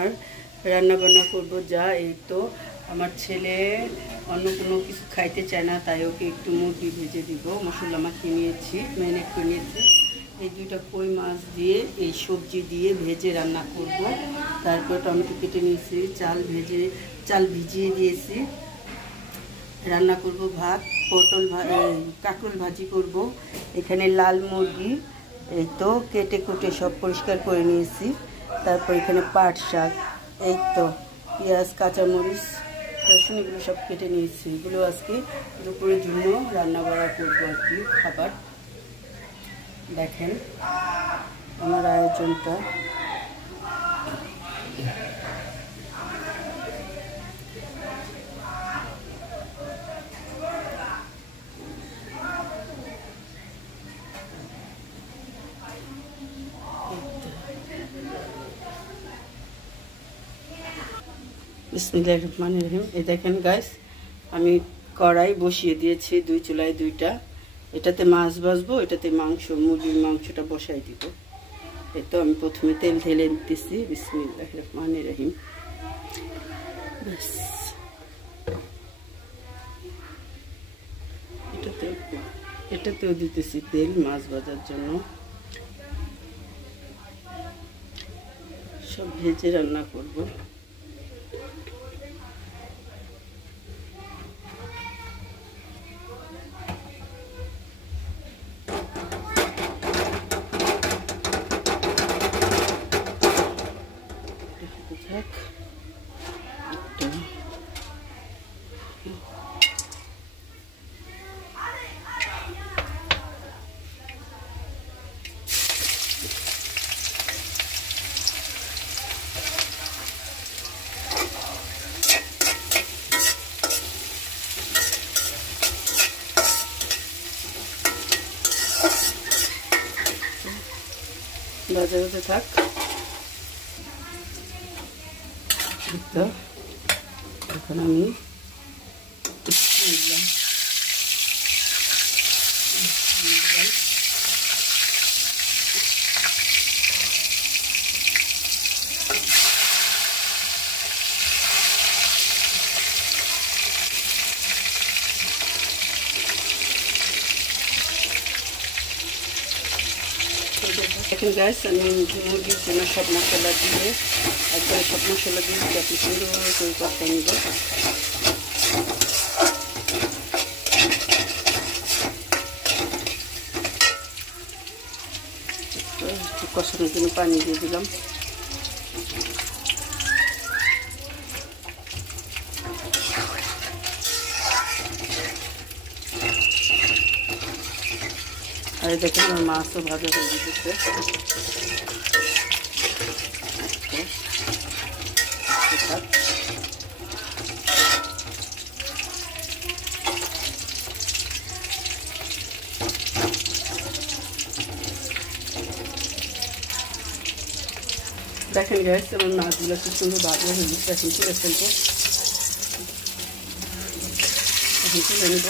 আর রান্না বান্না করবো যা। এই তো আমার ছেলে অন্য কোনো কিছু খাইতে চায় না, তাই ওকে একটু মুরগি ভেজে দিব। মশলা মাখিয়ে নিয়েছি, ম্যারিনেট করে নিয়েছি। এই দুইটা কই মাছ দিয়ে এই সবজি দিয়ে ভেজে রান্না করব। তারপর টমেটো কেটে নিয়েছি, চাল ভিজিয়ে দিয়েছি। রান্না করব ভাত, কাঁকরোল ভাজি করব। এখানে লাল মুরগি এই তো কেটে কুটে সব পরিষ্কার করে নিয়েছি। তারপর এখানে পাট শাক, এই তো পেঁয়াজ, কাঁচামরিচ, রসুন এগুলো সব কেটে নিয়েছি। এগুলো আজকে দুপুরের জন্য রান্না বান্না করবো আর কি, খাবার। দেখেন আমার আয়োজনটা। বিসমিল্লাহির রহমানির রহিম। এই দেখেন গাইস, আমি কড়াই বসিয়ে দিয়েছি, দুই চুলায় দুইটা। এটাতে মাছ ভাজবো, এটাতে মাংস, মুরগির মাংসটা বসাই দিব। এই তো আমি প্রথমে তেল ঢেলে দিতেছি। বিসমিল্লাহির রহমানির রহিম। ব্যাস, এটাতেও দিতেছি তেল মাছ ভাজার জন্য। সব ভেজে রান্না করব। ভাজা হতে থাক। এখন আমি এখন গ্যাস আমি মুরগির জন্য সব মশলা দিয়ে একবারে সব মশলা দিয়ে যাতে সুন্দর করে কষাই নিব। একটু কষানোর জন্য পানি দিয়ে দিলাম। আর দেখেন আমার মাছও ভাজা হয়ে যেতেছে। দেখেন গাইস, আমার মাছগুলো খুব সুন্দর ভাজা হয়ে গেছে। এখন তুলে ফেলবো, এখন তুলে নেব।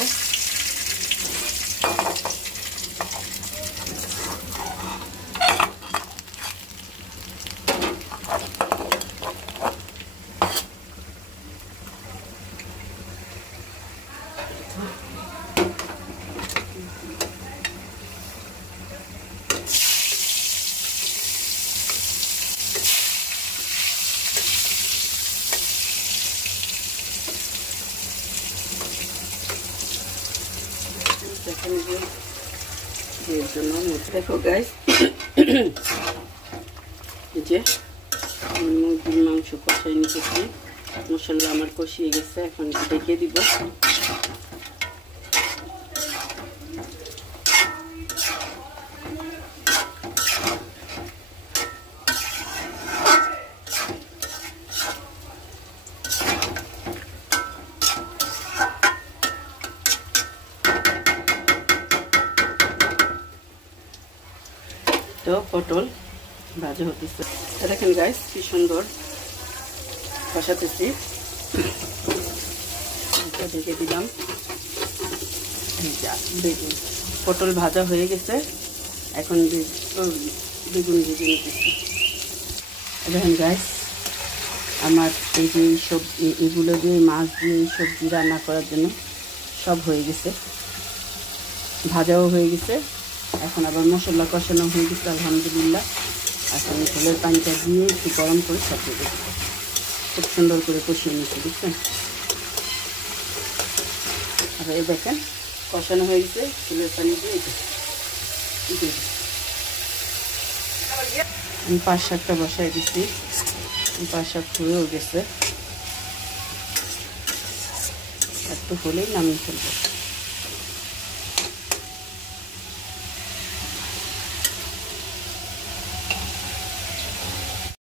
দেখো গাইস, এই যে মুরগির মাংস কষাই নিতেছি। মশলা আমার কষিয়ে গেছে, এখন ঢেকে দিব। তো পটল ভাজা হতেছে। দেখেন গাইস কি সুন্দর কষাতেছি। ঢেকে দিলাম। বেগুন, পটল ভাজা হয়ে গেছে, এখন বেগুন ভেজে নিতেছি। দেখেন গাইস আমার এই যে সব এগুলো দিয়ে মাছ দিয়ে সবজি রান্না করার জন্য সব হয়ে গেছে, ভাজাও হয়ে গেছে। এখন আবার মশলা কষানো হয়ে গেছে আলহামদুলিল্লাহ। এখন ঝোলের পানিটা দিয়ে একটু গরম করে ছাপিয়ে দেবো। খুব সুন্দর করে কষিয়ে নিচ্ছি, বুঝছেন। আর এই দেখেন কষানো হয়ে গেছে, ঝোলের পানি দিয়ে আমি পাঁচ শাকটা বসাই দিচ্ছি, পাঁচ শাক হয়েও গেছে, একটু হলেই নামিয়ে ফেলবো।